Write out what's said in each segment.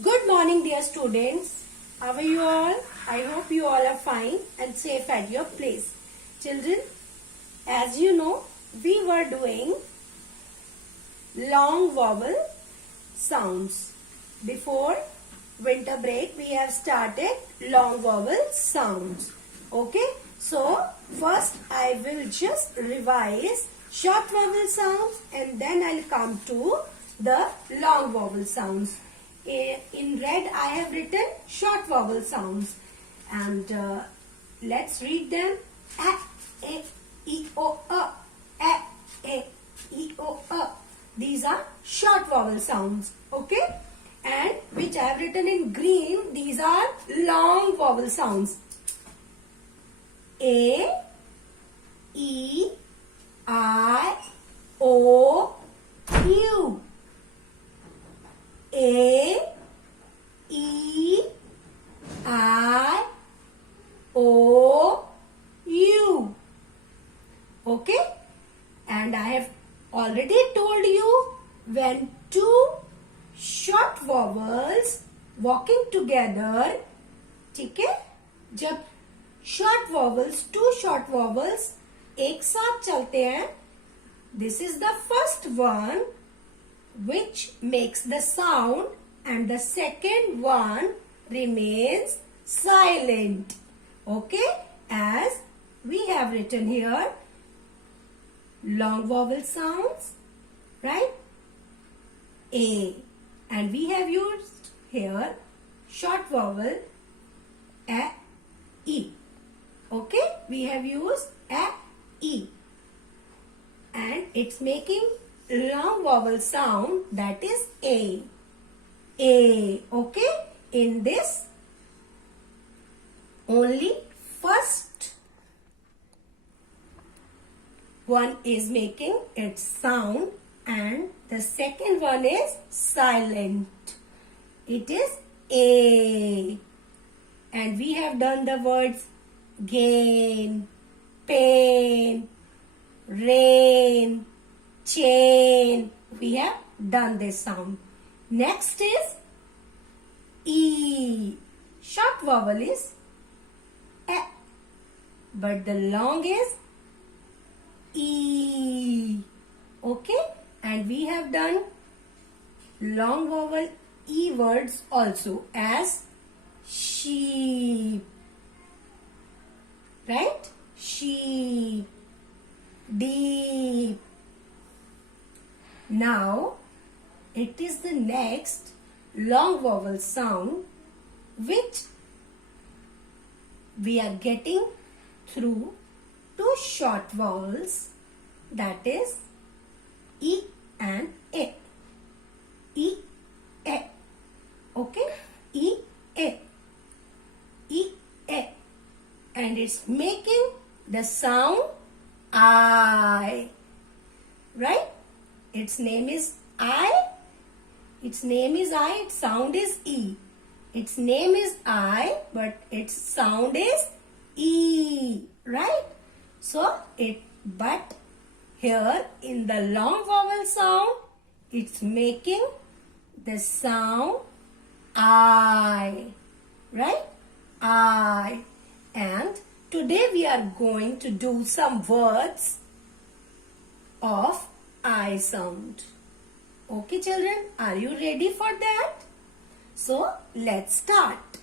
Good morning, dear students. How are you all? I hope you all are fine and safe at your place. Children, as you know, we were doing long vowel sounds. Before winter break, we have started long vowel sounds. Okay? So, first I will just revise short vowel sounds and then I'll come to the long vowel sounds. In red I have written short vowel sounds and let's read them. A, e, o, a, e, o, a. These are short vowel sounds. Okay? And which I have written in green, these are long vowel sounds. A, E, I, O, U. A, E, I, O, U. Okay? And I have already told you when two short vowels walking together, ठीक है? जब short vowels, two short vowels एक साथ चलते हैं, this is the first one which makes the sound and the second one remains silent. Okay? As we have written here, long vowel sounds, right? A. And we have used here short vowel a, e. Okay? We have used a, e. And it's making long vowel sound, that is A. A. Okay? In this, only first one is making its sound and the second one is silent. It is A. And we have done the words gain, pain, rain, chain. We have done this sound. Next is E. Short vowel is E, but the long is E. Okay? And we have done long vowel E words also as sheep. Right? Sheep. Deep. Now, it is the next long vowel sound which we are getting through two short vowels, that is E and A. E, A. Okay? E, A. E, A. And it's making the sound I. Right? Its name is I. Its name is I. Its sound is E. Its name is I, but its sound is E. Right? So, but here in the long vowel sound, it's making the sound I. Right? I. And today we are going to do some words of I sound. Okay, children, are you ready for that? So, let's start.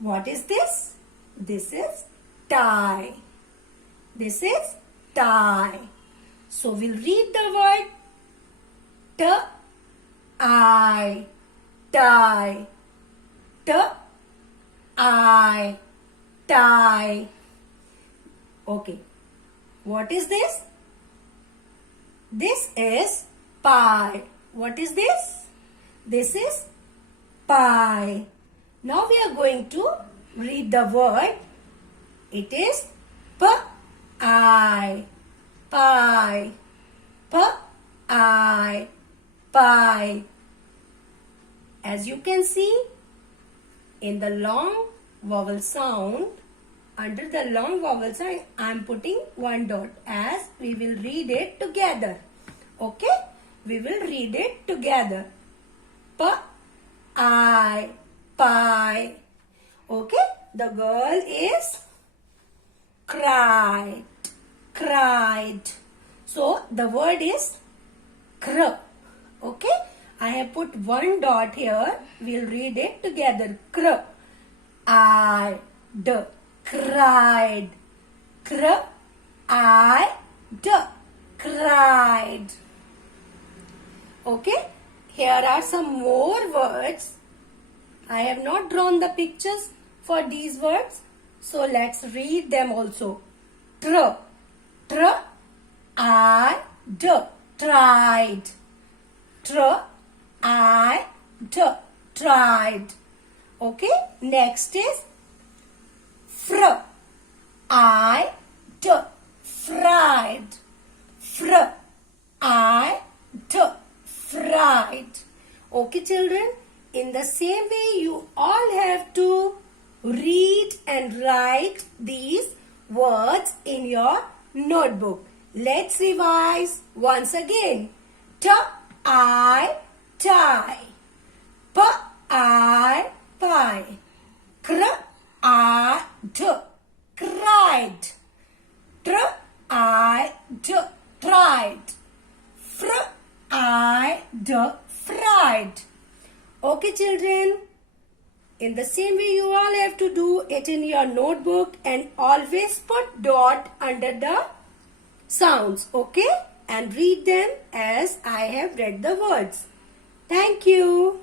What is this? This is tie. This is tie. So, we'll read the word T-I. Tie. T-I. Tie. Okay. What is this? This is pie. What is this? This is pie. Now we are going to read the word. It is p-I. Pie. P-I. Pie. As you can see, in the long vowel sound, under the long vowel sound, I am putting one dot as we will read it together. Okay? We will read it together. P, I, pie. Okay, the girl is cried, cried. So the word is cr. Okay, I have put one dot here. We'll read it together. Cr. I, d, cried. Cr, I, d, cried. Okay, here are some more words. I have not drawn the pictures for these words. So let's read them also. Tr, tr, I, d, tried. Tr, I, d, tried. Okay, next is fr, I, d, fried. Fr, I, d, fried. Okay, children, in the same way you all have to read and write these words in your notebook. Let's revise once again. T, I, tie. P, I, pie. Cr, I, d, cried. Tr, I, d, tried. Fr, I, d, fried. Okay, children. In the same way, you all have to do it in your notebook and always put dot under the sounds. Okay? And read them as I have read the words. Thank you.